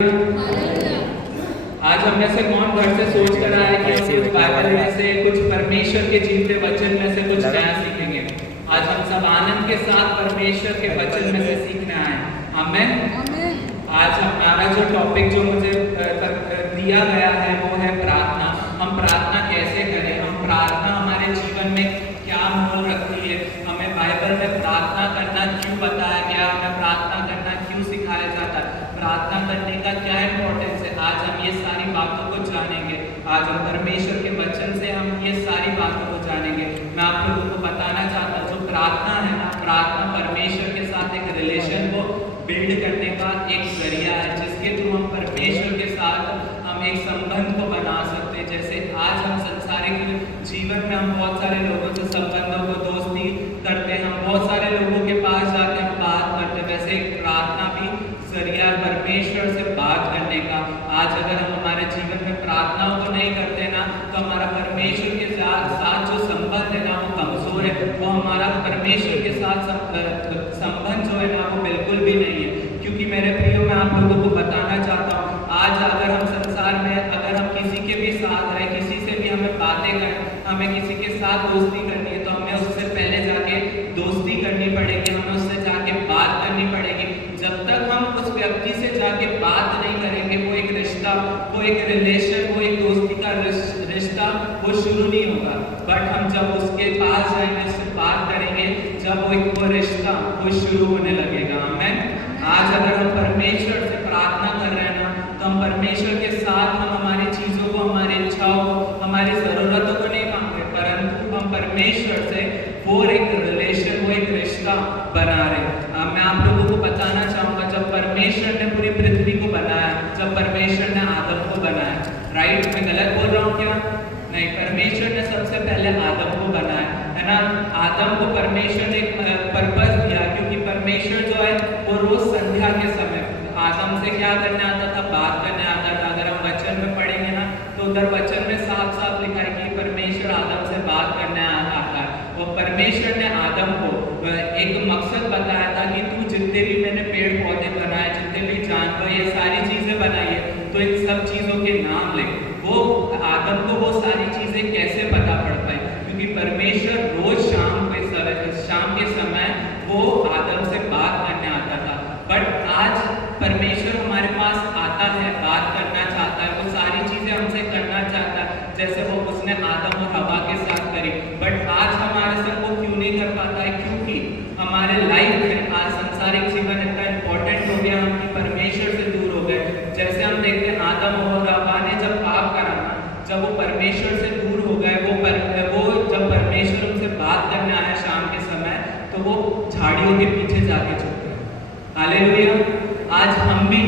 आज हम में से कौन घर से सोच कर आया कि हम कुछ बाइबल में से कुछ परमेश्वर के जीते वचन में से कुछ नया सीखेंगे। आज हम सब आनंद के साथ परमेश्वर के वचन में से सीखने आए। आमीन। आज हमारा जो टॉपिक जो मुझे दिया गया है वो है प्रार्थना। हम प्रार्थना कैसे करें, हम प्रार्थना हमारे जीवन में क्या मोल रखती है, हमें बाइबल में प्रार्थना करना क्यों बताया गया, हमें प्रार्थना करना क्यों सिखाया जाता है, प्रार्थना करने का क्या इंपॉर्टेंस है। आज हम ये सारी बातों को जानेंगे। आज हम परमेश्वर के वचन से हम ये सारी बातों को जानेंगे। मैं आप लोगों को बताना चाहता हूँ जो प्रार्थना है ना, प्रार्थना परमेश्वर के साथ एक रिलेशन को बिल्ड करने का एक जरिया है जिसके थ्रू हम परमेश्वर के साथ हम एक संबंध को बना सकते हैं। जैसे आज हम संसारिक जीवन में हम बहुत सारे लोगों से संबंधों को दोस्ती करते हैं, हम बहुत सारे लोगों के पास जाके हम बात करते हैं। वैसे एक प्रार्थना भी जरिया परमेश्वर से बात करने का। आज अगर हम हमारे जीवन में प्रार्थनाओं को नहीं करते ना तो हमारा परमेश्वर के साथ जो संबंध है ना वो कमजोर है। वो हमारा परमेश्वर के साथ संबंध जो है ना वो बिल्कुल भी नहीं है। क्योंकि मेरे प्रियो मैं आप लोगों को बताना चाहता हूँ आज अगर हम संसार में अगर हम किसी के भी साथ रहे, किसी से भी हमें बातें करें, हमें किसी के साथ दोस्ती करनी है तो हमें उससे पहले जाके दोस्ती करनी पड़ेगी, हमें उससे जाके बात करनी पड़ेगी। जब तक हम उस व्यक्ति से जाके बात नहीं करेंगे वो एक रिश्ता, वो एक रिलेशन, वो एक दोस्ती का रिश्ता वो शुरू नहीं होगा। बट हम जब उसके पास जाएंगे, उससे बात करेंगे, जब वो रिश्ता वो शुरू होने लगेगा। आमीन। आज अगर हम परमेश्वर से प्रार्थना कर रहे हैं ना तो हम परमेश्वर के साथ हम हमारी चीज़ों को, हमारी इच्छाओं को, हमारी ज़रूरतों को नहीं मांगते, परंतु हम परमेश्वर से वो एक रिलेशन, वो एक रिश्ता बना रहे। मैं आप लोगों को बताना चाहूँगा जब परमेश्वर ने पूरी पृथ्वी को बनाया, जब परमेश्वर ने आदम को बनाया, राइट, मैं गलत बोल रहा हूँ क्या? नहीं, परमेश्वर ने सबसे पहले आदम को बनाया, है ना। आदम को परमेश्वर ने एक पर्पस दिया क्योंकि परमेश्वर जो है वो रोज संध्या के समय आदम से क्या करने आता था, बात करने आता था। अगर हम वचन में पढ़ेंगे ना तो उधर वचन में साफ साफ लिखा है कि परमेश्वर आदम से बात करने आता है। वो परमेश्वर ने आदम को एक मकसद बताया था कि तू जितने भी मैंने पेड़ पौधे बनाए, जितने भी जानवर, ये सारी चीजें बनाई है तो इन सब चीजों के नाम ले। वो आदम को वो सारी चीजें कैसे पता पड़ पाई? क्योंकि परमेश्वर रोज शाम के समय वो आदम से बात करने आता था। बट आज परमेश्वर हमारे पास आता है, बात करना चाहता है, वो सारी चीजें हमसे करना चाहता है जैसे वो उसने आदम और हवा के साथ करी। बट आज हमारे साथ वो क्यों नहीं कर पाता है? क्योंकि हमारे लाइफ में आज संसारिक जीवन इतना इंपॉर्टेंट हो गया, हम परमेश्वर से दूर हो गए। जैसे हम देखते हैं आदम और हवा ने जब पाप करा ना, जब वो परमेश्वर से दूर हो गए, वो जब परमेश्वर उनसे बात करने आया शाम के समय तो वो झाड़ियों के पीछे जाके छुप गए। हालेलुया। आज हम भी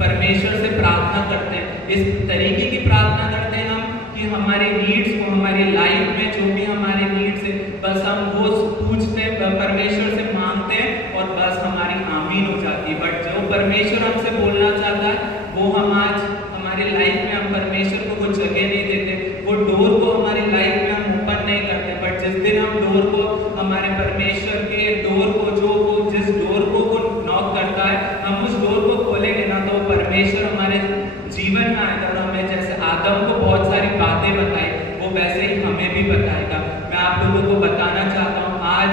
परमेश्वर से प्रार्थना करते हैं, इस तरीके की प्रार्थना करते हैं हम कि हमारी नीड्स को, हमारी लाइफ में जो भी हमारी नीड्स है बस हम वो पूछते हैं, परमेश्वर से मांगते हैं और बस हमारी आमीन हो जाती है। बट जो परमेश्वर हमसे बोलना चाहता है वो हम आज हमारी लाइफ में हम परमेश्वर को कुछ जगह नहीं देते, वो डोर को हमारी लाइफ में हम ओपन नहीं करते। बट जिस दिन हम डोर को, हमारे परमेश्वर के डोर को, जिस डोर को वो नॉक करता है, हम उस डोर को खोलेंगे ना तो परमेश्वर हमारे जीवन में आएगा और हमें जैसे आदम को बहुत सारी बातें बताई वो वैसे ही हमें भी बताएगा। मैं आप लोगों को बताना चाहता हूँ आज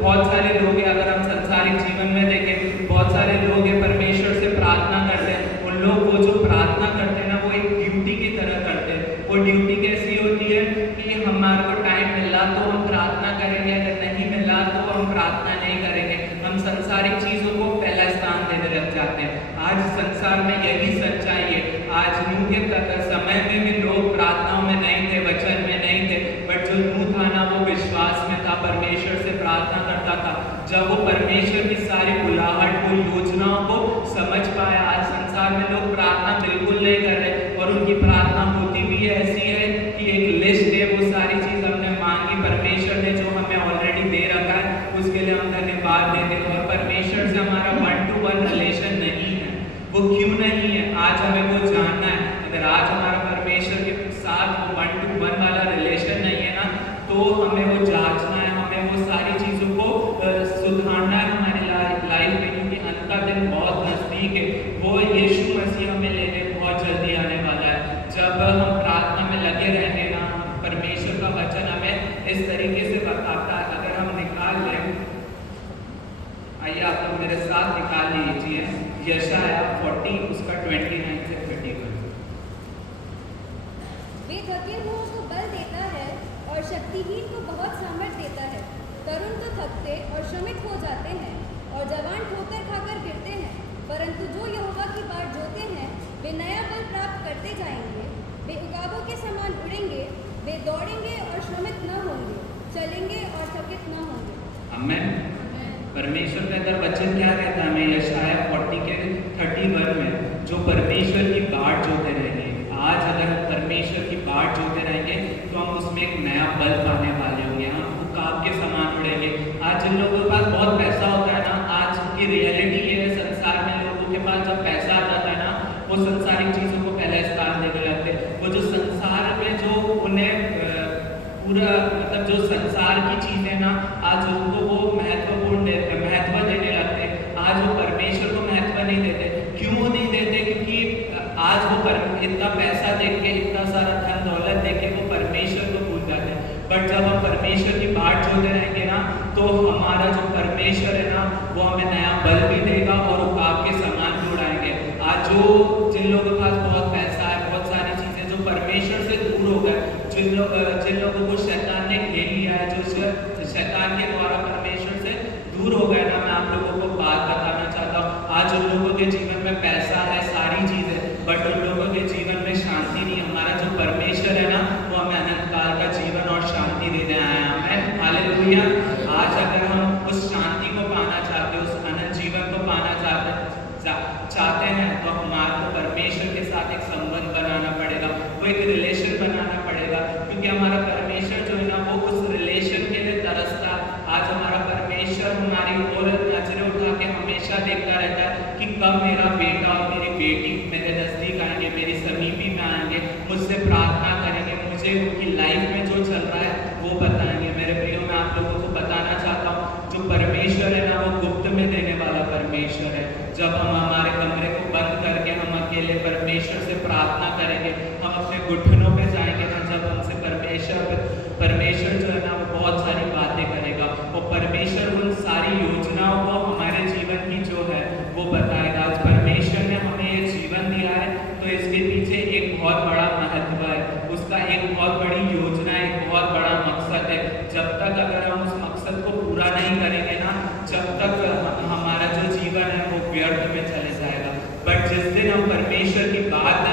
बहुत सारे लोग हैं, अगर हम संसारिक जीवन में देखें बहुत सारे लोग हैं परमेश्वर से प्रार्थना करते हैं। उन लोग वो जो प्रार्थना करते हैं ना वो एक ड्यूटी की तरह करते हैं। वो ड्यूटी कैसी होती है कि हमारे को टाइम मिला तो हम प्रार्थना करेंगे, अगर नहीं मिला तो हम प्रार्थना नहीं करेंगे। हम संसारिक चीज़ों को पहला स्थान देने लग जाते हैं। आज संसार में यही सच्चाई है। आज नूह के समय में भी लोग प्रार्थनाओं में नहीं थे, वचन में नहीं थे, बट जो नूह था ना वो विश्वास में था, परमेश्वर से प्रार्थना करता था। जब वो परमेश्वर की सारी बुलाहट को, योजनाओं को समझ पाया। आज संसार में लोग प्रार्थना बिल्कुल नहीं कर रहे और उनकी प्रार्थना होती भी ऐसी है कि एक लिस्ट है, वो सारी चीज़ हमने मांगी, परमेश्वर ने जो हमें ऑलरेडी दे रखा है उसके लिए हम धन्यवाद देते हैं। और परमेश्वर से हमारा 1-to-1 रिलेशन नहीं है। वो क्यों नहीं है आज हमें वो जानना है। अगर आज हमारा परमेश्वर के साथ वो 1-to-1 वाला रिलेशन नहीं है ना तो हमें वो जांचना है, हमें वो सारी चीज़ों को सुधारना है हमारी लाइफ में, क्योंकि अंत का दिन बहुत नज़दीक है। वो यीशु मसीह आमेन। परमेश्वर का इधर वचन क्या कहता है हमें यशाया 40 के 31 में, जो परमेश्वर की बाट जोते रहेंगे। आज अगर हम परमेश्वर की बाट जोते रहेंगे तो हम उसमें एक नया बल पाने वाले होंगे, हम उकाब के समान उड़ेंगे। आज जिन लोगों के पास बहुत पैसा होता है ना, आज की रियलिटी ये है संसार में लोगों के पास जब पैसा आ जाता है ना, वो संसारिक चीज़ों को पहले स्थान देने लगते हैं। वो जो संसार में जो उन्हें पूरा मतलब जो संसार की चीज़ें ना, आज उनको वो महत्व देने लगते हैं। आज वो परमेश्वर को महत्व नहीं देते। क्यों नहीं देते? क्योंकि आज वो इतना पैसा देख के, इतना सारा धन दौलत देख के वो परमेश्वर को भूल जाते हैं। बट जब हम परमेश्वर की बाट जोते रहेंगे ना, तो हमारा जो परमेश्वर है ना, वो हमें नया बल भी देगा और उकाब के समान भी उड़ाएंगे। आज जो जिन लोगों के पास बहुत पैसा है, बहुत सारी चीज़ें, जो परमेश्वर से दूर हो गए, जिन लोगों को शैतान ने घेर लिया है, जो शैतान के द्वारा परमेश्वर से दूर हो गए ना, मैं आप लोगों को बात बताना चाहता हूँ। आज उन लोगों के जीवन में पैसा है, सारी चीज़ें, बट उन लोगों के जीवन में शांति नहीं। हमारा जो परमेश्वर है ना, वो हमें अनंत काल का जीवन और शांति देने आया है। आमीन, हालेलुया। आज अगर हम उस शांति को पाना चाहते हैं, उस अनंत जीवन को पाना चाहते हैं, तो हमारे परमेश्वर के साथ एक संबंध बनाना पड़ेगा, वो एक रिलेशन बनाना पड़ेगा। क्योंकि हमारा परमेश्वर जो है ना, वो उस रिलेशन के लिए तरसता। आज हमारा परमेश्वर हमारी ओर नजरें उठा के हमेशा देखता रहता है कि कब मेरा बेटा और मेरी बेटी मेरे नजदीक आएंगे, मेरी समीपी में आएंगे, मुझसे प्रार्थना करेंगे, मुझे उनकी लाइफ में जो चल रहा है वो बताएंगे। मेरे प्रियो, मैं आप लोगों को बताना चाहता हूँ, जो परमेश्वर है ना, वो गुप्त में देने वाला परमेश्वर है। जब हम हमारे कमरे को बंद करके हम अकेले परमेश्वर से प्रार्थना करेंगे, हम अपने घुटनों पे जाएंगे ना, जब हमसे परमेश्वर जो है ना, वो बहुत सारी बातें करेगा। वो परमेश्वर उन सारी योजनाओं को हमारे जीवन की जो है वो बताएगा। आज परमेश्वर ने हमें ये जीवन दिया है, तो इसके पीछे एक बहुत बड़ा महत्व है, उसका एक बहुत बड़ी योजना है, एक बहुत बड़ा मकसद है। जब तक अगर हम उस मकसद को पूरा नहीं करेंगे ना, जब तक हमारा जो जीवन है वो व्यर्थ में चले जाएगा। बट जिस दिन हम परमेश्वर की बात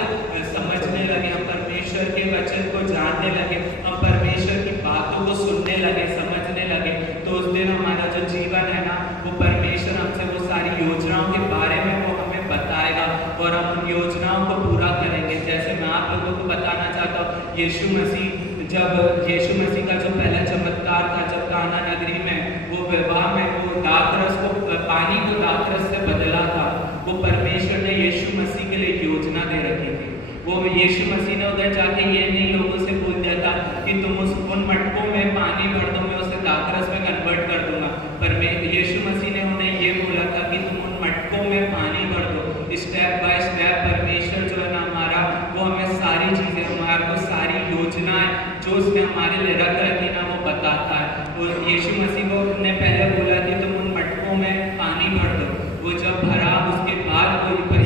समझने लगे, हम परमेश्वर के वचन को जानने लगे, हम परमेश्वर की बातों को सुनने लगे, समझने लगे, तो उस दिन हमारा जो जीवन है ना, वो परमेश्वर हमसे वो सारी योजनाओं के बारे में वो हमें बताएगा और हम उन योजनाओं को पूरा करेंगे। जैसे मैं आप लोगों को बताना चाहता हूँ, यीशु मसीह का जो पहला चमत्कार था, जब काना नगरी में वो विवाह में वो दाखरस को, पानी को दाखरस से बदला था, वो परमेश्वर ने यीशु मसीह के लिए योजना दे रखी थी। वो यीशु मसीह ने उधर जाके ये नहीं लोगों से बोल दिया था कि तुम उन मटकों में पानी भर दो, मैं उसे दाखरस में कन्वर्ट कर दूंगा। पर यीशु मसीह ने उन्हें ये बोला था कि तुम उन मटकों में पानी भर दो। स्टेप बाय स्टेप परमेश्वर जो है ना हमारा, वो हमें सारी चीज़ें, हमारे को सारी योजनाएं जो उसने हमारे लिए रख रखी ना, वो बताता है। और यीशु मसीह को ने पहले बोला कि तुम उन मटकों में पानी भर दो। वो जब भरा, उसके बाद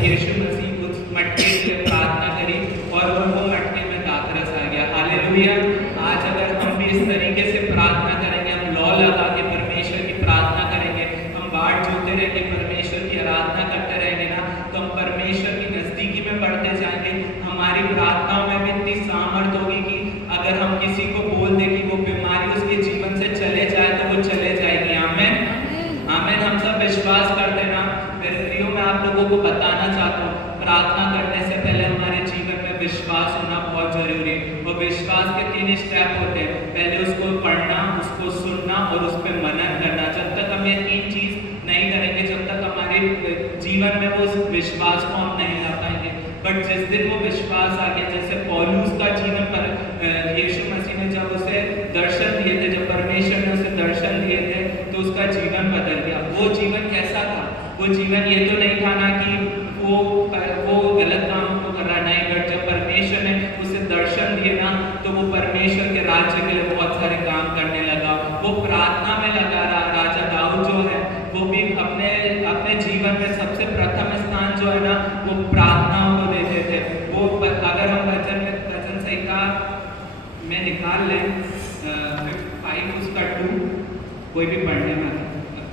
यीशु मसीह उस मटके के लिए प्रार्थना करी और वो मटके में दाखरस आ गया। हालेलुया। आज अगर हम भी इस तरीके से प्रार्थना करेंगे, हम लौ लगा के परमेश्वर की प्रार्थना करेंगे, हम बाट जोते रहेंगे, परमेश्वर की आराधना करते रहेंगे ना, तो हम परमेश्वर की नज़दीकी में बढ़ते जाएंगे। हमारी प्रार्थनाओं में भी इतनी सामर्थ होगी कि अगर हम किसी को बोल दें कि वो बीमारी उसके जीवन से चले जाए, तो वो चले जाएगी। आमीन, आमीन। हम सब विश्वास करते हैं ना। मेरे प्रियो, मैं आप लोगों को बताना चाहता हूँ, प्रार्थना करने से पहले हमारे जीवन में विश्वास होना बहुत जरूरी है। और विश्वास के 3 स्टेप होते हैं। पहले उसको पढ़ना, उसको सुनना और उस पर मनन करना। जब तक हम ये 3 चीज़ नहीं करेंगे, जब तक हमारे जीवन में वो विश्वास को हम नहीं ला पाएंगे। बट जिस दिन वो विश्वास आ गया, जैसे पौलुस का जीवन पर यीशु मसीह ने जब उसे दर्शन दिए थे, जब परमेश्वर ने उसे दर्शन दिए थे, तो उसका जीवन बदल गया। वो जीवन कैसा था? वो जीवन ये तो नहीं था ना कि वो गलत काम को कर रहा, नहीं। बट जब परमेश्वर ने उसे दर्शन दिए ना, तो वो परमेश्वर के राज्य के लिए बहुत सारे काम करने लगा। वो प्रार्थना में लगा रहा। राजा दाऊद जो है, वो भी अपने जीवन में सबसे प्रथम स्थान जो है ना, वो प्रार्थनाओं को देते थे। वो अगर हम भजन संहिता में निकाल लें 5 उसका 2, कोई भी पढ़ने में।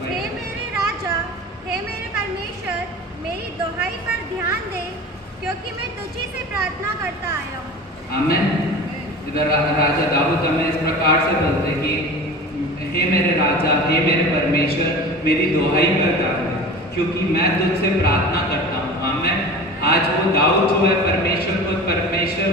हे मेरे राजा, हे मेरे परमेश्वर, मेरी दुहाई पर ध्यान दे, क्योंकि मैं तुझी से प्रार्थना करता आया हूँ। आमीन। इधर राजा दाऊद हमें इस प्रकार से बोलते हैं कि हे मेरे राजा, हे मेरे परमेश्वर, मेरी दुहाई कर ध्यान दे, क्योंकि मैं तुझसे प्रार्थना करता हूँ। आमीन। आज वो दाऊद जो है परमेश्वर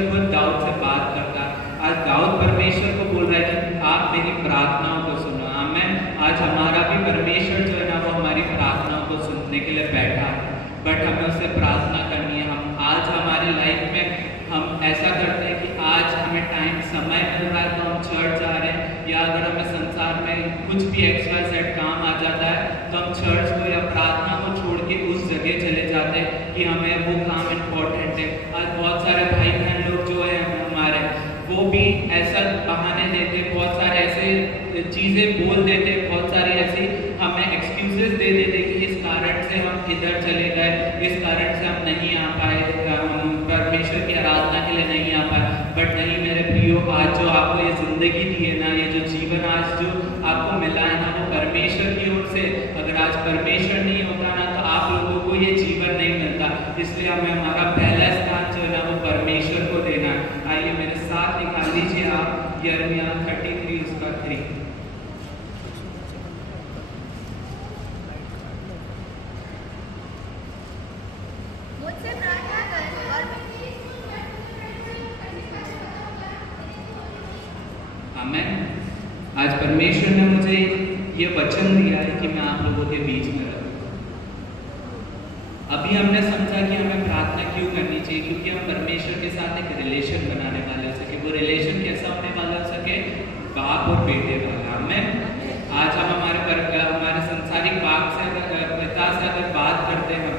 खुद दाऊद से बात करता है। आज दाऊद परमेश्वर को बोल रहा है कि आप मेरी प्रार्थनाओं को सुनो। आमीन। आज हमारा भी परमेश्वर जो है ना, वो हमारी प्रार्थनाओं को सुनने के लिए बैठा है, बट हमें उससे प्रार्थना करनी है। हम आज हमारे लाइफ में हम ऐसा करते हैं कि आज हमें टाइम समय मिल रहा है तो हम चर्च जा रहे हैं, या अगर हमें संसार में कुछ भी XYZ काम आ जाता है तो हम चर्च को या प्रार्थना को छोड़ के उस जगह चले जाते हैं कि हमें वो काम इम्पोर्टेंट है। आज बहुत सारे भाई बहन लोग जो है हमारे, वो भी ऐसा बहाने देते, बहुत सारे ऐसे चीज़ें बोल देते, बहुत सारी ऐसी हमें एक्सक्यूजेस दे देते कि इस कारण से हम इधर चले गए, इस कारण से हम नहीं आ पाए, हम परमेश्वर की आराधना के लिए नहीं आ पाए। बट नहीं मेरे प्रियो, आज जो आपको ये ज़िंदगी दी है ना, ये जो जीवन आज जो आपको मिला है ना, वो परमेश्वर की ओर से। अगर आज परमेश्वर नहीं होता ना, तो आप लोगों को ये जीवन नहीं मिलता। इसलिए हमें हमारा पहला स्थान जो है ना, वो परमेश्वर को देना है। आइए मेरे साथ निकाल लीजिए आप यिर्मयाह 33 उसका 3। मुझसे प्रार्थना कर और आमीन। आज परमेश्वर ने मुझे ये वचन दिया है कि मैं आप लोगों के बीच में रहूं। अभी हमने समझा कि हमें प्रार्थना क्यों करनी चाहिए, क्योंकि हम परमेश्वर के साथ एक रिलेशन बनाने वाले हो सके। वो रिलेशन कैसा होने वाला हो सके? बाप और बेटे वाला। आमीन। आज हम हमारे संसारिक बाप से पिता से अगर बात करते हैं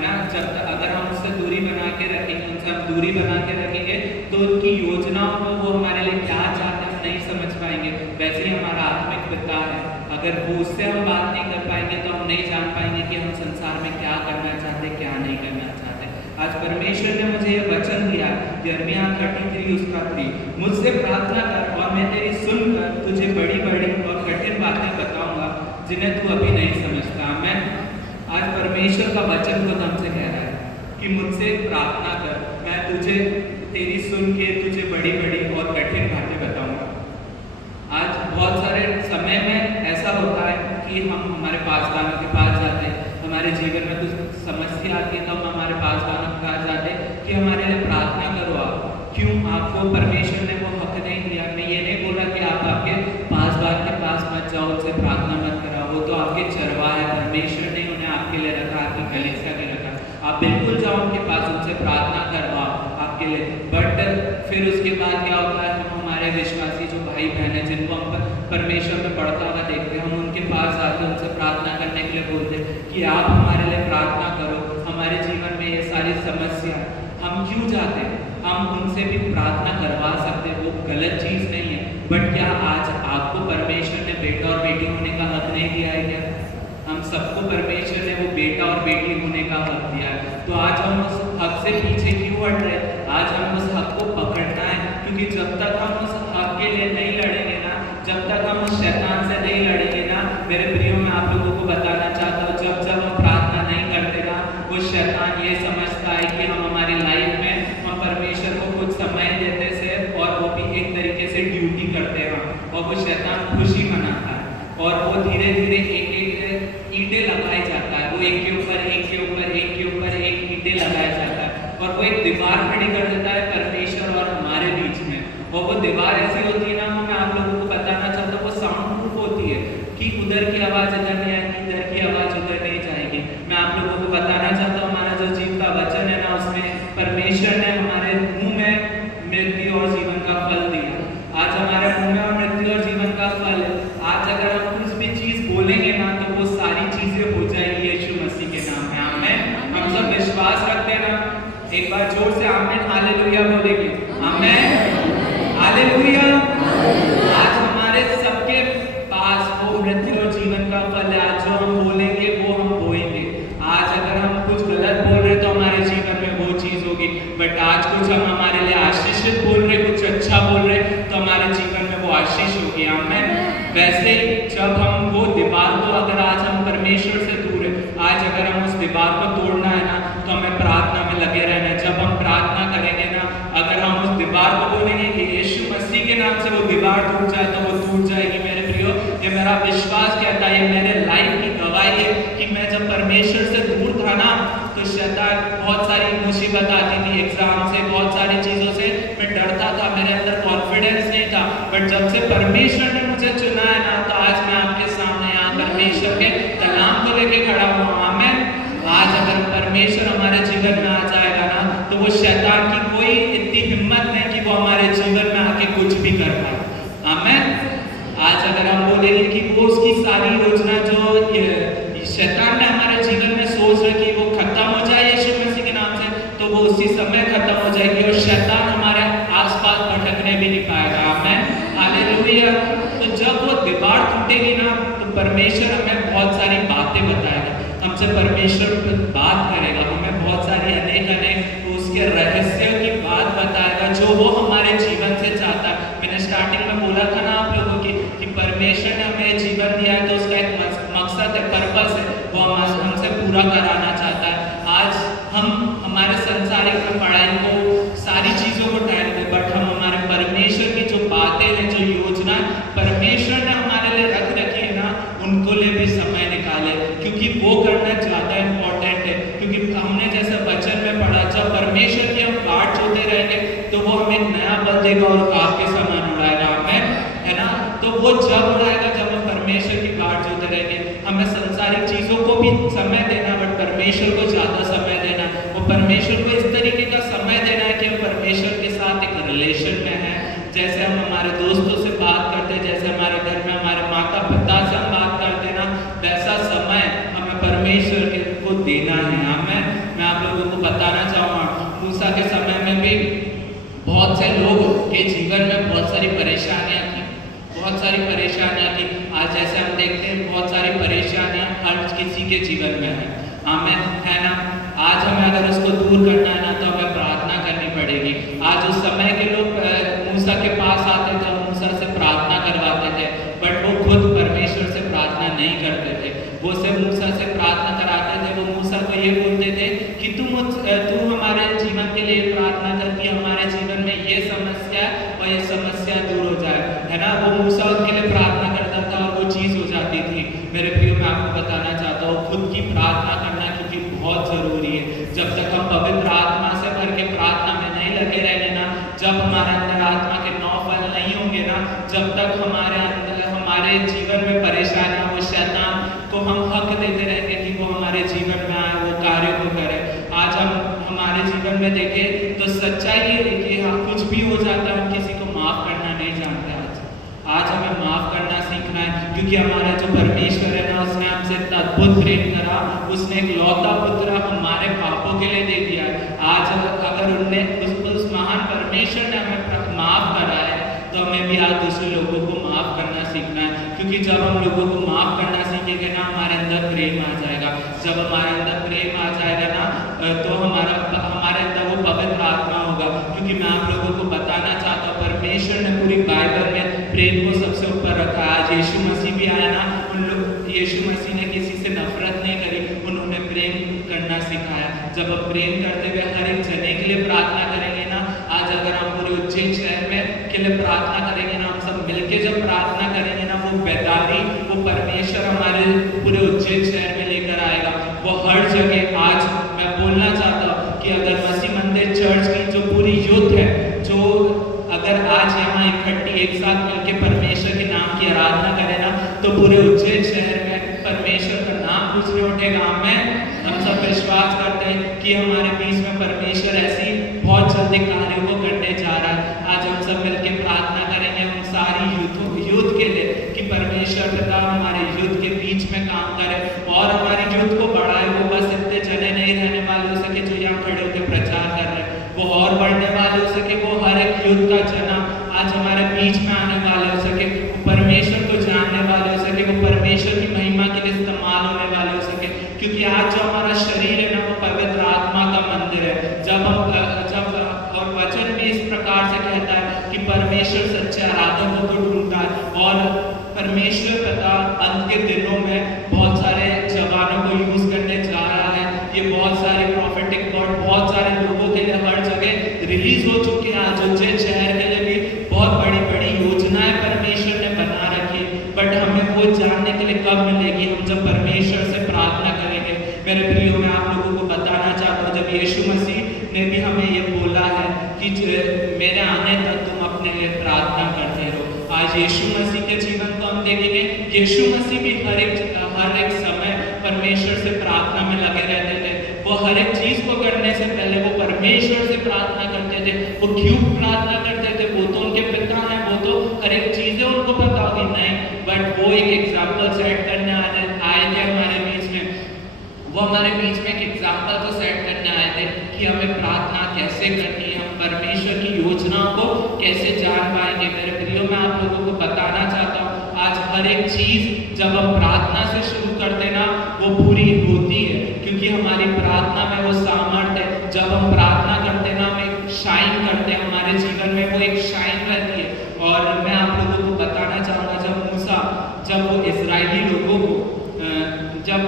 ना, जब तक अगर हम उससे दूरी बना के रखेंगे, उनसे हम दूरी बना के रखेंगे, तो उनकी योजनाओं को वो हमारे लिए क्या चाहते हैं हम नहीं समझ पाएंगे। वैसे ही हमारा आत्मिक पिता है, अगर वो उससे हम बात नहीं कर पाएंगे तो हम नहीं जान पाएंगे कि हम संसार में क्या करना चाहते, क्या नहीं करना चाहते। आज परमेश्वर ने मुझे ये वचन दिया, यिर्मयाह 33 उसका 3, मुझसे प्रार्थना कर और मैं तेरी सुनकर तुझे बड़ी बड़ी और कठिन बातें बताऊंगा जिन्हें तू अभी नहीं समझता। मैं आज परमेश्वर का वचन खुद हमसे कह रहा है कि मुझसे प्रार्थना कर, मैं तुझे तेरी सुन के तुझे बड़ी बड़ी और कठिन बातें बताऊंगा। आज बहुत सारे समय में ऐसा होता है कि हम हमारे पासवानों के पास जाते हैं, हमारे जीवन में कुछ समस्या आती है तो हम हमारे पासवानों के पास जाते हैं कि हमारे लिए प्रार्थना करो। आप क्यों? आपको परमेश्वर ने वो हक नहीं दिया। मैं ये नहीं बोला कि आप आपके पासवान के पास मत जाओ, उनसे प्रार्थना मत कराओ, वो तो आपके चरवाहा है। परमेश्वर ने उन्हें आपके लिए रखा, आपकी कलीसिया के रखा। आप बिल्कुल जाओ उनके पास, उनसे प्रार्थना करवाओ आपके लिए। बट फिर उसके बाद क्या होता है, हम हमारे विश्वासी जो भाई बहन है जिनको हम परमेश्वर में बढ़ता हुआ देखते हैं, हम उनके पास आते हैं, उनसे प्रार्थना करने के लिए बोलते हैं कि आप हमारे लिए प्रार्थना करो, हमारे जीवन में ये सारी समस्या। हम क्यों जाते हैं? हम उनसे भी प्रार्थना करवा सकते हैं, वो गलत चीज़ नहीं है। बट क्या आज आपको परमेश्वर ने बेटा और बेटी होने का हक नहीं दिया है क्या? हम सबको परमेश्वर ने वो बेटा और बेटी होने का हक दिया है। तो आज हम उस हक से पीछे क्यों हट रहे हैं? आज हम उस हक को पकड़ना है, क्योंकि जब तक हम उस हक के लिए नहीं लड़ेंगे ना, जब तक हम उस शैतान से नहीं लड़ेंगे ना, मेरे प्रियो मैं आप लोगों को बताना चाहता हूँ, जब हम प्रार्थना नहीं करते ना, वो शैतान ये समझता है कि हम हमारी लाइफ में हम परमेश्वर को कुछ समय देते से, और वो भी एक तरीके से ड्यूटी करते हैं, और वो शैतान खुशी मनाता है, और वो धीरे धीरे एक एक ईंटें लगाए जाता है। वो एक के ऊपर एक के ऊपर एक के ऊपर एक ईंटें लगाया जाता है, और वो एक दीवार खड़ी कर देता है परमेश्वर और हमारे बीच में। और वो दीवार ऐसी होती है ना, मैं आप लोगों को बताना चाहता हूँ, वो साउंड प्रूफ होती है कि उधर की आवाज़ इधर नहीं आएगी, इधर की आवाज़ उधर नहीं जाएगी। मैं आप लोगों को बताना चाहता हूँ, हमारा जो जीव का वचन है ना, उसमें परमेश्वर ने हमारे मुंह में मृत्यु और जीवन का फल दिया। आज हमारे मुंह में और मृत्यु और जीवन का फल है। आज अगर हम कुछ भी चीज़ बोलेंगे ना, तो वो सारी चीज़ें हो जाएंगी यीशु मसीह के नाम में। आमीन। हम सब विश्वास रखते हैं ना? एक बार जोर से आमीन हालेलुया बोलेंगे। आमीन हालेलुया। आज हमारे सबके पास वो मृत्यु और जीवन का फल है। आज जो हम बोलेंगे वो हम बोएंगे। आज अगर हम कुछ गलत बोल रहे तो हमारे जीवन में वो चीज़ होगी, बट आज कुछ हम हमारे लिए आशीषित बोल रहे, कुछ अच्छा बोल रहे, तो हमारे जीवन में वो आशीष होगी। आमीन। वैसे ही जब हम वो दीवार को, अगर आज हम परमेश्वर से दूर है, आज अगर हम उस दीवार को तोड़ना है ना, तो हमें प्रार्थना में लगे रहना है। जब हम प्रार्थना करेंगे ना, अगर हम उस दीवार को बोलेंगे कि यीशु मसीह के नाम से वो एग्जाम से, बहुत सारी चीज़ों से मैं डरता था, मेरे अंदर कॉन्फिडेंस नहीं था। बट जब से परमेश्वर ने मुझे चुना है ना, तो आज मैं आपके सामने यहाँ परमेश्वर के कलाम को लेके खड़ा हुआ हूँ। आमीन। आज अगर परमेश्वर हमारे जीवन में आ जाएगा ना, तो वो शैतान की कोई इतनी हिम्मत नहीं कि वो हमारे जीवन में आके कुछ भी कर पाए। आमीन। आज अगर हम बोलेंगे कि वो उसकी सारी योजना जो शैतान ने हमारे जीवन में सोच रखी वो खत्म हो जाए यीशु मसीह के नाम से, तो वो उसी समय खत्म हो जाएगी और शैतान हमारे आसपास भटकने भी नहीं पाएगा। आमीन। हालेलुया। तो जब वो दीवार टूटेगी ना, तो परमेश्वर हमें बहुत सारी बातें बताएगा, हमसे परमेश्वर बात करेगा, हमें बहुत सारी अनेक उसके रहस्यों की बात बताएगा जो वो हमारे जीवन से चाहता है। मैंने स्टार्टिंग में बोला था ना आप लोगों की कि परमेश्वर ने हमें जीवन दिया है, तो उसका एक मकसद है, पर्पस है, वो हमसे पूरा कराना चाहता है। आज हम हमारे संसारिक में पढ़ाई को, सारी चीज़ों को टाइम दें, बट हम हमारे परमेश्वर की जो बातें हैं, जो योजना परमेश्वर ने हमारे लिए रख रखी है ना, उनको लिए भी समय निकाले, क्योंकि वो करना ज़्यादा इम्पोर्टेंट है। क्योंकि हमने जैसे वचन में पढ़ा, जब परमेश्वर की हम बाट जोते रहेंगे तो वो हमें नया बल देगा और काफ के समान उड़ाएगा। हमें है ना, तो वो जब उड़ाएगा जब हम परमेश्वर की बाट जोते रहेंगे। हमें संसारिक चीज़ों को भी समय देना, बट परमेश्वर को ज़्यादा समय देना। वो परमेश्वर को इस तरीके का समय देना है कि हम परमेश्वर के साथ एक रिलेशन में हैं। जैसे हम हमारे दोस्तों से बात करते हैं, जैसे हमारे घर में हमारे माता पिता से हम बात करते ना, वैसा समय हमें परमेश्वर को देना है। हमें, मैं आप लोगों को बताना चाहूँगा, मूसा के समय में भी बहुत से लोग के जीवन में बहुत सारी परेशानियाँ थी, बहुत सारी परेशानियाँ थी। आज जैसे हम देखते हैं बहुत सारी परेशानियाँ हर किसी के जीवन में है। हमें है ना, आज हमें अगर उसको दूर करना है ना, तो हमें प्रार्थना करनी पड़ेगी। आज उस समय के लोग मूसा के पास आते थे, मूसा से प्रार्थना करवाते थे, बट वो खुद परमेश्वर से प्रार्थना नहीं करते थे। वो सिर्फ मूसा से प्रार्थना कराते थे। वो मूसा को ये बोलते थे कि तू हमारे जीवन के लिए प्रार्थना कर कि हमारे जीवन में ये समस्या और ये समस्या दूर हो जाए, है ना। वो मूसा उनके लिए प्रार्थना करता था और वो चीज़ हो जाती थी। मेरे प्रियो, मैं आपको बताना चाहता हूँ, खुद की प्रार्थना करना क्योंकि बहुत ज़रूरी है। जब तक हम पवित्र आत्मा से भर के प्रार्थना में नहीं लगे रहेंगे ना, जब हमारे अंदर आत्मा के 9 फल नहीं होंगे ना, जब तक हमारे अंदर हमारे जीवन में परेशानियाँ, वो शैतान को हम हक देते रहेंगे कि वो हमारे जीवन में आए, वो कार्य को करे। आज हम हमारे जीवन में देखें तो सच्चाई ये है कि हाँ, कुछ भी हो जाता है, हम किसी को माफ़ करना नहीं जानते। आज हमें माफ़ करना सीखना है, क्योंकि हमारा जो परमेश्वर है ना, उसने हमसे इतना अद्भुत प्रेम करा, उसने एक लौता पुत्र हमारे पापों के लिए दे दिया है। आज अगर उनने उस महान परमेश्वर ने हमें माफ़ करा है, तो हमें भी आज दूसरे लोगों को माफ़ करना सीखना है। क्योंकि जब हम लोगों को माफ़ करना सीखेंगे ना, हमारे अंदर प्रेम आ जाएगा। जब हमारे अंदर प्रेम आ जाएगा ना, तो हमारे अंदर वो पवित्र आत्मा होगा। क्योंकि मैं आप लोगों को बताना चाहता हूँ, परमेश्वर ने पूरी बाइबल में प्रेम को सबसे ऊपर रखा। आज यीशु मसीह भी आया ना, यीशु मसीह ने किसी से नफरत नहीं करी, उन्होंने प्रेम करना सिखाया। जब हम प्रेम करते हुए हर एक जने के लिए प्रार्थना करेंगे ना, आज अगर हम पूरे उज्जैन शहर में के लिए प्रार्थना करेंगे ना, हम सब मिलके जब प्रार्थना करेंगे ना, वो बेदारी, वो परमेश्वर हमारे पूरे उज्जैन शहर में लेकर आएगा। वो हर जगह, आज मैं बोलना चाहता हूँ कि अगर मसीह मंदिर चर्च की जो पूरी यूथ है, जो अगर आज यहाँ इकट्ठी एक साथ मिलके परमेश्वर के नाम की आराधना करें ना, तो पूरे उज्जैन शहर में परमेश्वर का नाम पूछने उठेगा। हम सब विश्वास करते हैं कि हमारे बीच में परमेश्वर ऐसी बहुत जल्दी कार्यों को करने जा रहा है। आज हम सब मिलके प्रार्थना करेंगे उन सारी यूथ के लिए कि परमेश्वर पिता हमारे यूथ के बीच में काम करे और हमारी यूथ को बढ़ाए। वो बस इतने जने नहीं रहने वाले हो सके जो यहाँ खड़े होकर प्रचार कर रहे हैं, वो और बढ़ने वाले हो सके। वो हर एक यूथ का जना आज हमारे बीच में आने वाले हो सके, वो परमेश्वर को जानने वाले हो सके, वो परमेश्वर की महिमा के लिए इस्तेमाल होने वाले हो सके। क्योंकि आज जो हमारा शरीर है ना, वो पवित्र आत्मा का मंदिर है। और वचन भी इस प्रकार से कहता है कि परमेश्वर सच्चे आराधकों को ढूंढता है। और परमेश्वर पिता अंत के दिनों में बहुत सारे जवानों को यूज करने जा रहा है। ये बहुत सारे प्रॉफिटिक वर्ड बहुत सारे लोगों के लिए हर जगह रिलीज हो चुके हैं। आज उज्जैन शहर के लिए भी बहुत बड़ी बड़ी योजनाएं परमेश्वर ने बना रखी है, बट हमें वो जानने के लिए कब मिलेगी? हम जब परमेश्वर से प्रार्थना करेंगे। मेरे प्रियो, मैं आप लोगों को बताना चाहता हूँ, जब यीशु मसीह ने भी हमें ये बोला है कि मेरे आने तक तुम अपने लिए प्रार्थना करते रहो। आज यीशु मसीह के जीवन को हम देखेंगे, यीशु मसीह भी हर एक समय परमेश्वर से प्रार्थना में लगे रहते थे। वो हर एक चीज को करने से पहले वो परमेश्वर से प्रार्थना करते थे। वो क्यों प्रार्थना करते थे? वो तो उनके पिता हैं, वो तो हर एक चीजें उनको पता होगी नहीं, बट वो एक एग्जाम्पल सेट करने आए थे हमारे बीच में। वो हमारे बीच में एक एग्जाम्पल को सेट करने आए थे कि हमें प्रार्थना कैसे करनी है, हम परमेश्वर की योजनाओं को कैसे जान पाएंगे। मेरे प्रियो, मैं आप लोगों को बताना चाहता हूँ, आज हर एक चीज जब हम प्रार्थना से शुरू करते ना, वो पूरी होती है, क्योंकि हमारी प्रार्थना में वो सामर्थ्य है। जब हम प्रार्थना करते ना, हम एक शाइन करते हैं, हमारे जीवन में वो एक शाइन रहती है। और मैं आप लोगों को बताना चाहूँगा, जब मूसा, जब वो इजरायली लोगों को जब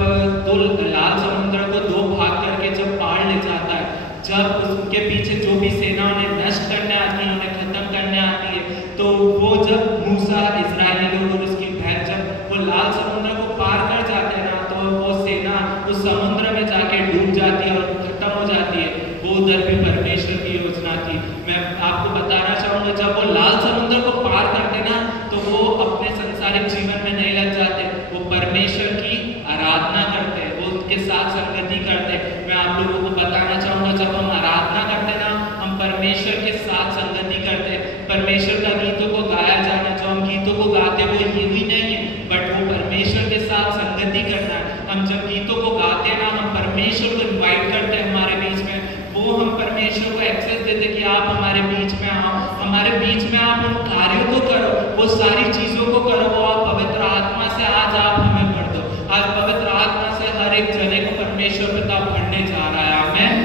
दो लाल समुद्र को दो भाग करके जब पार ले जाता है, जब उसके पीछे जो भी सेना उन्हें नष्ट करने आती है, उन्हें खत्म करने आती है, तो वो जब मूसा, इजरायली लोग और उसकी बहन जब वो लाल समुद्र को पार कर जाते हैं ना, तो वो सेना उस समुद्र में जाके डूब जाती है और खत्म हो जाती है। वो उधर भी परमेश्वर की योजना थी। मैं आपको बताना चाहूँगा, जब वो लाल समुद्र को पार करते ना, तो वो अपने संसारिक जीवन में नहीं लग जाते, वो परमेश्वर की आराधना करते हैं, वो उनके साथ संगति करते हैं। मैं आप लोगों को बताना चाहूँगा, जब हम आराधना करते हैं ना, हम परमेश्वर के साथ संगति करते हैं। परमेश्वर का गीतों को गाया जाना, जो हम गीतों को गाते वो ये भी नहीं है, बट वो परमेश्वर के साथ संगति करना है। हम जब गीतों को गाते हैं ना, हम परमेश्वर को इन्वाइट करते हैं हमारे बीच में। वो हम परमेश्वर को एक्सेस देते कि आप हमारे बीच में आओ, हमारे बीच में आप उन कार्यों को करो, वो सारी चीज़ों को करो, वो आप पवित्र आत्मा से आज आप हमें भर दो। आज पवित्र आत्मा से हर एक जने को परमेश्वर पिता भरने जा रहा है। आमीन।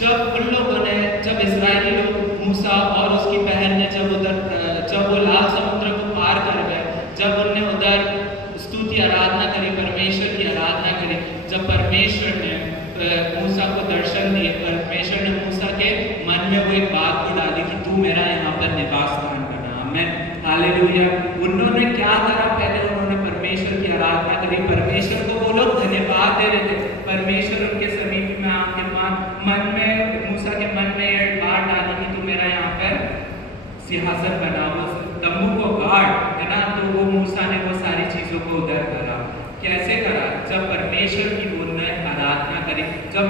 जब उन लोगों ने, जब इजरायली लोग, मूसा और उसकी बहन ने जब वो लाल समुद्र को पार कर गए, जब उन्होंने उधर स्तुति आराधना करी, परमेश्वर की आराधना करी, जब परमेश्वर ने मूसा को दर्शन दिए, परमेश्वर ने मूसा के मन में वो एक बात को डाली कि तू मेरा यहाँ पर निवास स्थान बना। आमीन, हालेलुया। उन्होंने क्या करा? पहले उन्होंने परमेश्वर की आराधना करी, परमेश्वर को वो लोग धन्यवाद दे रहे थे। परमेश्वर उनके समीप में आके मन में, मूसा के मन में ये बात डाली कि तू मेरा यहाँ पर सिंहासन बना, वो तम्बू को गाड़, है ना। तो वो मूसा ने वो सारी चीजों को उधर करा। कैसे करा? जब परमेश्वर की उन्होंने आराधना करी। जब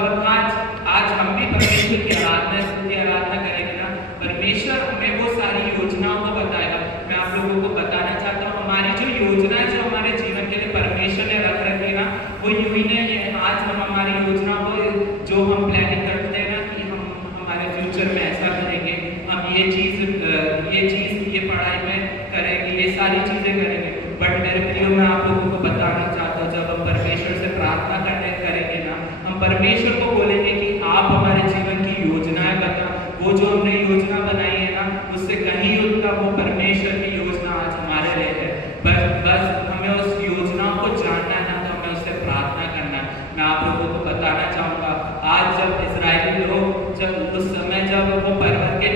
आज हम भी परमेश्वर की आराधना करेंगे ना, परमेश्वर हमें वो सारी योजनाओं को बताएगा। मैं आप लोगों को बताना चाहता हूँ, हमारी जो योजना है, जो हमारे जीवन के लिए परमेश्वर ने रख रखी है ना, वो यूं ही नहीं है। आज हम हमारी योजना को, जो हम प्लानिंग करते हैं ना कि हम हमारे फ्यूचर में ऐसा करेंगे, हम ये चीज़ ये पढ़ाई में करेंगे, ये सारी चीज़ें करेंगे, बट मेरे प्रियो, मैं आप लोगों को बताना चाहता हूँ, जब हम परमेश्वर से प्रार्थना करेंगे ना, हम परमेश्वर को बोलेंगे कि आप हमारे जीवन की योजनाएं बता। वो जो हमने योजना बनाई है ना, उससे कहीं उत्तम वो परमेश्वर की योजना आज हमारे लिए है। बस हमें उस योजनाओं को जानना है ना, तो हमें उससे प्रार्थना करना है। मैं आप लोगों को बताना चाहूँगा, आज जब इजरायली लोग, जब उस समय जब वो पर्वत के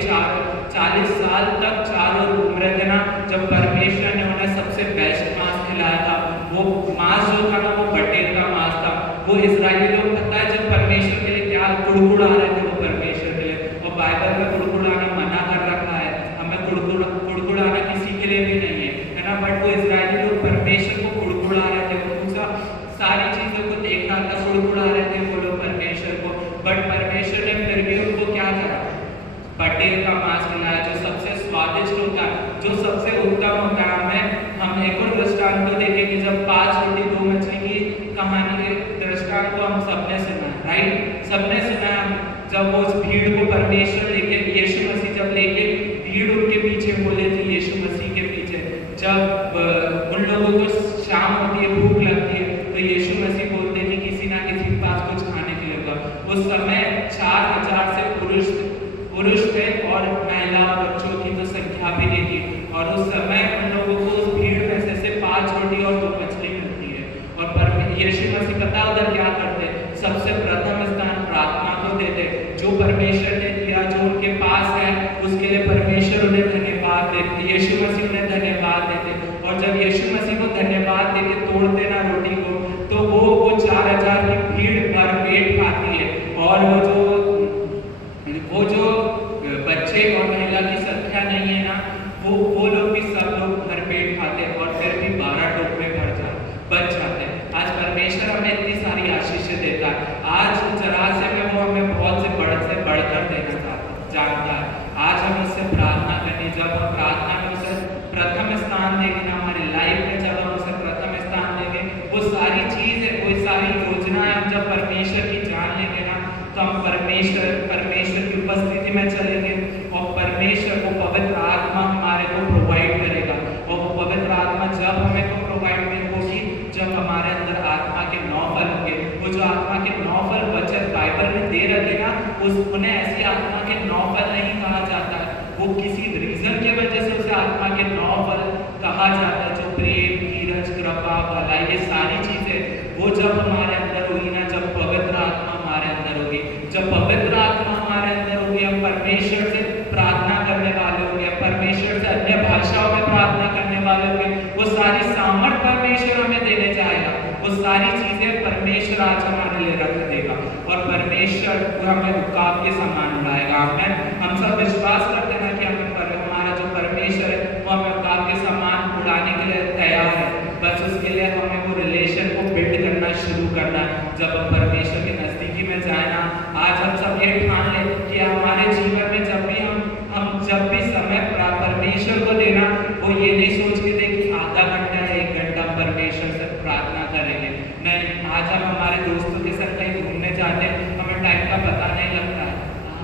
40 साल तक चारों घूम रहे थे ना, जब परमेश्वर ने उन्हें सबसे बेस्ट मांस खिलाया था, वो मांस जो था ना, वो बटेर का मांस था। वो इजरायली लोग, पता है जब परमेश्वर के लिए क्या कुड़कुड़ा रहे थे, वो परमेश्वर के लिए, और बाइबल में कुड़कुड़ाना मना कर रखा है, हमें कुड़कुड़ाना किसी के लिए भी नहीं है ना। बट वो इजरायली लोग परमेश्वर को कुड़कुड़ा रहे थे, वो सारी चीजों को देख रहा था, कुड़कुड़ा रहे थे वो लोग परमेश्वर को। बट परमेश्वर ने फिर भी उनको क्या करा? बटेर का मांस खिलाया, जो सबसे स्वादिष्ट होता है, जो सबसे उत्तम होता है। हम एक और दृष्टांत को देखेंगे, जब 5 रोटी 2 मछली की कहानी के दृष्टांत को हम सबने सुना, राइट? सबने सुना। जब वो उस भीड़ को परमेश्वर लेके, यीशु मसीह जब लेके भीड़ उनके पीछे बोले थे, यीशु मसीह के पीछे, जब उन लोगों को शाम होती है, भूख लगती है, तो यीशु मसीह बोलते कि किसी ना किसी के पास कुछ खाने के लिए होगा। उस समय 4000 से पुरुष थे और महिला और बच्चों की तो संख्या भी नहीं थी। और उस समय उन लोगों को उस भीड़ में से 5 रोटी और 2 मछली मिलती है। और यीशु मसीह पता उधर क्या करते? सबसे प्रथम स्थान प्रार्थना को देते। जो परमेश्वर ने दिया, जो उनके पास है, उसके लिए परमेश्वर उन्हें धन्यवाद देते, यीशु मसीह उन्हें धन्यवाद देते। और जब यीशु मसीह को धन्यवाद देके तोड़ते ना रोटी को, तो वो 4000 की भीड़ भर पेट खाती है। और वो जो वो जो बच्चे और महिला की संख्या नहीं है ना, वो लोग भी सब लोग भर पेट खाते हैं और फिर भी 12 टोकरे बच जाते हैं। आज परमेश्वर हमें इतनी सारी आशीषें देता है। आज जरा से में वो हमें बहुत से बढ़कर देना जानता है। आज हम उससे प्रार्थना करनी, जब हम प्रार्थना में उसे प्रथम स्थान देंगे ना हमारी लाइफ में, जब हम उसे प्रथम स्थान देंगे, वो सारी चीजें, वो सारी योजनाएं हम जब परमेश्वर की जान लेंगे ना, तो हम परमेश्वर की उपस्थिति में चलेंगे और परमेश्वर को पवित्र आत्मा हमारे को प्रोवाइड करेगा। और वो पवित्र आत्मा जब हमें को प्रोवाइड होगी, जब हमारे अंदर आत्मा के 9 फल होंगे। वो जो आत्मा के 9 फल वचन बाइबल में दे रखे ना, उन्हें ऐसी आत्मा के 9 फल नहीं कहा जाता है, वो किसी रीजन की वजह से उसे आत्मा के 9 फल कहा जाता है, जो प्रेम, धीरज, कृपा, भलाई, ये सारी चीजें वो जब हमारे अंदर होगी ना, जब पवित्र आत्मा हमारे अंदर होगी, जब पवित्र आत्मा हमारे अंदर होगी, हम परमेश्वर से प्रार्थना करने वाले होंगे, परमेश्वर से अन्य भाषाओं में प्रार्थना करने वाले होंगे। वो सारी सामर्थ परमेश्वर हमें देने जाएगा, वो सारी चीजें परमेश्वर आज हमारे लिए रख देगा और परमेश्वर हमें उकाब के समान उड़ाएगा। हम सब विश्वास करते हैं कि हमारा जो परमेश्वर है वो हमें उकाब के समान उड़ाने के लिए तैयार है। बस उसके लिए हमें वो रिलेशन को बिल्ड करना शुरू करना है। जब हम परमेश्वर के नजदीकी में जाए ना, आज हम सब ये ठान लें कि हमारे जीवन में जब भी हम जब भी समय परमेश्वर को देना, वो ये नहीं सोच के दे कि आधा घंटा या 1 घंटा परमेश्वर से प्रार्थना करेंगे। नहीं, आज हम हमारे दोस्तों के साथ कहीं घूमने जाते हैं, हमें टाइम का पता नहीं लगता है।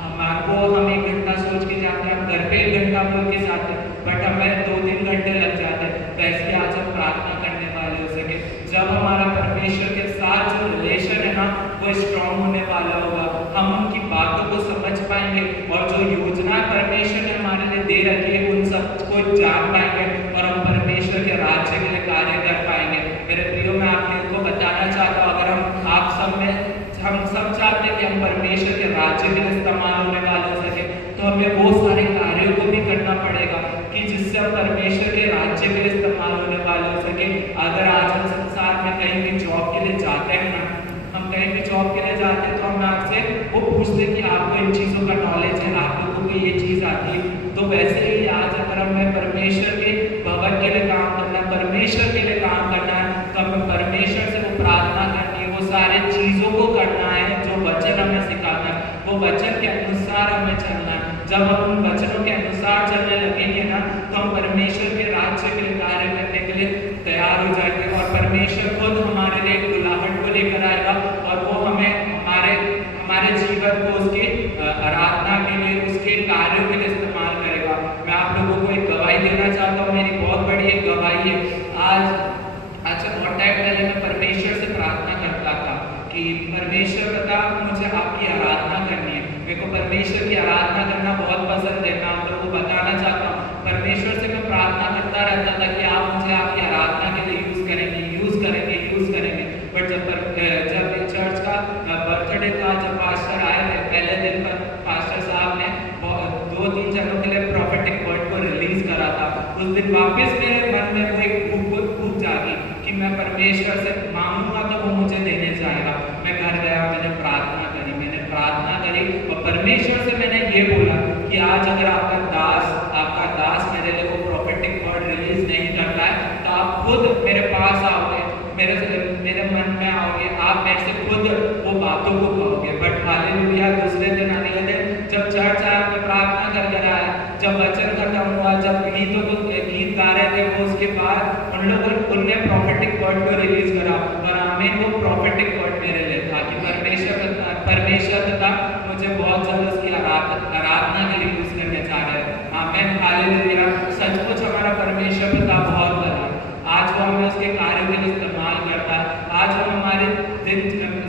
हमारे हम 1 घंटा सोच के जाते हैं, हम घर पे 1 घंटा बोल के जाते हैं, बट हमें 2-3 घंटे लग जाते हैं। वैसे आज हम प्रार्थना करने वाले हो सके, जब हमारा परमेश्वर के साथ जो रिलेशन है ना, वो स्ट्रॉन्ग होने वाला होगा। हम उनकी बातों को समझ पाएंगे और जो योजना परमेश्वर ने हमारे लिए दे रखी है उन सब को जान पाएंगे और हम परमेश्वर के राज्य के लिए कार्य कर पाएंगे। मेरे प्रियो, मैं आपको बताना चाहता हूँ, अगर हम सब चाहते हैं कि हम परमेश्वर के राज्य के लिए इस्तेमाल होने वाले हो सके, तो हमें वो सारे कार्यों को भी करना पड़ेगा कि जिससे हम परमेश्वर के राज्य के लिए इस्तेमाल होने वाले हो सके। अगर आज हम संसार में कहीं भी जॉब के लिए जाते हैं ना, हम कहीं भी जॉब के लिए जाते हैं, तो हम आपसे वो पूछते कि आपको इन चीज़ों का नॉलेज है, आप लोगों को ये चीज़ आती है। तो वैसे ही आज अगर हमें परमेश्वर के भवन के लिए काम करना है, परमेश्वर के लिए काम करना है, तो हमें परमेश्वर से वो प्रार्थना करनी है, वो सारे चीज़ों को करना है जो वचन हमें सिखाता है, वो वचन के अनुसार हमें चलना है। जब हम उन वचनों के अनुसार चलने लगेंगे ना, तो हम परमेश्वर के राज्य के लिए कार्य करने के लिए तैयार हो जाएंगे और परमेश्वर खुद हमारे लिए एक बुलाहट को लेकर आएगा और वो हमें हमारे जीवन को उसकी आराधना के लिए, उसके कार्यों के लिए इस्तेमाल करेगा। मैं आप लोगों को एक गवाही देना चाहता हूँ, मेरी बहुत बड़ी एक गवाही है। आज बहुत टाइम पहले मैं परमेश्वर से प्रार्थना करता था कि परमेश्वर बता, मुझे आपकी आराधना करनी है। मेरे को परमेश्वर की आराधना करना बहुत पसंद है। मैं आप लोगों को बताना चाहता हूँ, परमेश्वर से मैं प्रार्थना करता रहता था कि आप मुझे आपकी आराधना के लिए यूज करेंगे। बट जब चर्च का बर्थडे था, जब पास्टर आए थे, पहले दिन पर पास्टर साहब ने 2-3 जनों के लिए प्रॉफिटिक वर्ड को रिलीज करा था। उस दिन वापस मेरे मन में वो एक भूख जागी कि मैं परमेश्वर से मांगूंगा तो वो मुझे देने जाएगा। मैं घर गया, मैंने प्रार्थना करी और परमेश्वर से मैंने ये बोला कि आज अगर आपका दास मेरे लिए वो प्रॉफिटिक वर्ड रिलीज नहीं करता है, तो आप खुद मेरे पास आओगे, मेरे मन में आओगे, आप मेरे से खुद वो बातों को कहोगे। बट हालेलुया, दूसरे दिन अगले दिन जब चर्च आया, मैं प्रार्थना करके आया, जब वचन खत्म हुआ, जब गीत गा रहे थे, वो उसके बाद उनने प्रॉफिटिक वर्ड को रिलीज करा और आमीन, वो प्रॉफिटिक वर्ड मेरे लिए था कि परमेश्वर तथा मुझे बहुत जल्द उसकी आराधना के लिए यूज करने जा रहे हैं। आमीन, हालेलुया। सचमुच हमारा परमेश्वर पिता बहुत बड़ा, आज वो हमें उसके कार्यों के लिए इस्तेमाल करता है। आज हम हमारे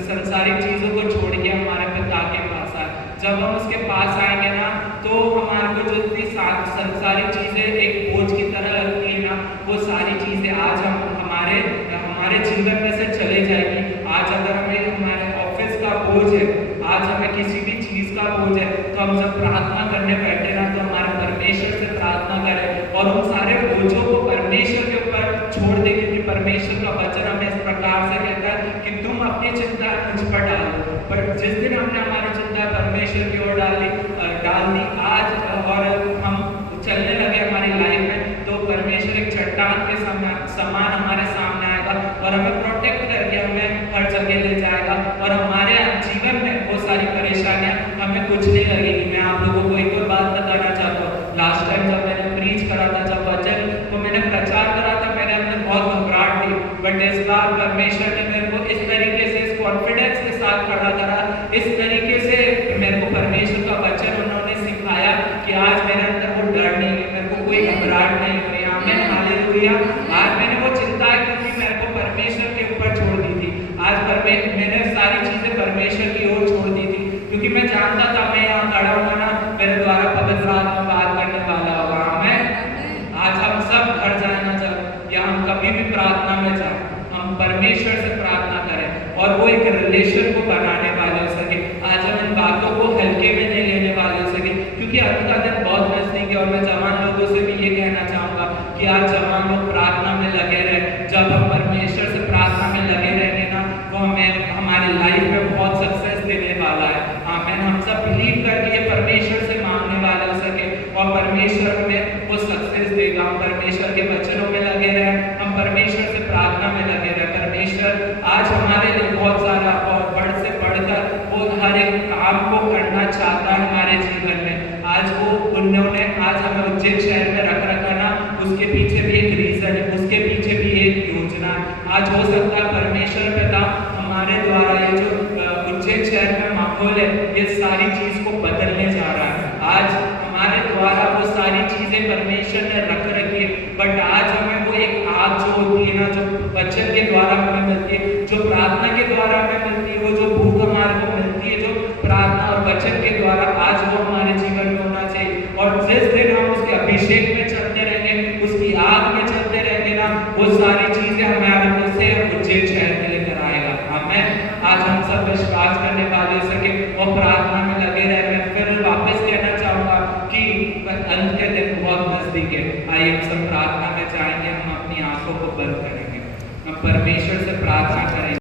संसारिक चीज़ों को छोड़ के हमारे पिता के पास आए। जब हम उसके पास आएंगे ना, तो हमारे को जो इतनी संसारिक चीज़ें एक बोझ की तरह लगती है ना, वो सारी चीज़ें आज हम हमारे जीवन में से चले जाएगी। आज अगर हमें हमारे ऑफिस का बोझ है, आज हमें किसी भी चीज़ का बोझ है, तो हम जब प्रार्थना करने बैठे ना, तो हमारे परमेश्वर से प्रार्थना करें और उन सारे बोझों को परमेश्वर के ऊपर छोड़ दे, क्योंकि परमेश्वर का वचन हमें इस प्रकार से कहता है कि तुम अपनी चिंता मुझ पर डालो। पर जिस दिन हमने हमारी चिंता परमेश्वर की ओर डाली, पवित्र आत्मा बात करने वाला होगा। आमेन। आज हम सब घर जाना जब या हम कभी भी प्रार्थना में जाए, हम परमेश्वर से प्रार्थना करें और वो एक रिलेशन को बनाने वाले हो सके। आज हम इन बातों को हल्के में नहीं लेने वाले हो सके, क्योंकि अंत का दिन बहुत नजदीक है। और मैं जवान लोगों से भी ये कहना चाहूंगा कि आज जवान लोग प्रार्थना में लगे रहे। जब हम परमेश्वर से प्रार्थना में लगे रहेंगे ना, वो हमें हमारी लाइफ में बहुत सक्सेस देने वाला है। आमीन। हम सब बिलीव करके ये परमेश्वर से मांगने वाले हो सके और परमेश्वर में वो सक्सेस देगा। हम परमेश्वर के वचनों में लगे रहे, हम परमेश्वर से प्रार्थना में लगे रहे। परमेश्वर आज हमारे लिए बहुत सारा और बढ़ से बढ़कर वो हर एक काम को करना चाहता है हमारे जीवन में। आज वो उन्होंने आज हमें उज्जैन शहर में रख रखा ना, उसके पीछे भी एक रीजन है, उसके पीछे भी एक योजना है। आज हो सकता है परमेश्वर पिता हमारे द्वारा ये जो उज्जैन शहर में माहौल है, ये सारी चीज को बदलने जा रहा है। आज हमारे द्वारा वो सारी चीजें परमेश्वर ने रख रखी है, बट आज हमें वो एक आग जो होती है ना, जो वचन के द्वारा हमें मिलती है, जो प्रार्थना के द्वारा हमें मिलती है, वो जो भूख हमारे को मिलती है, जो प्रार्थना और वचन के द्वारा, आज वो हमारे जीवन में होना चाहिए। और जिस दिन हम उसके अभिषेक में चलते रहेंगे, उसकी आग में चलते रहेंगे ना, वो सारी चीजें हमारे को से उज्जैन शहर में लेकर आएगा। आमीन। आज हम सब विश्वास करने वाले हो सके और प्रार्थना में लगे रहे। मैं फिर वापस कहना चाहूंगा कि अंत के दिन बहुत नजदीक है। आइए हम सब प्रार्थना में जाएंगे, हम अपनी आंखों को बंद करेंगे, हम परमेश्वर से प्रार्थना करेंगे।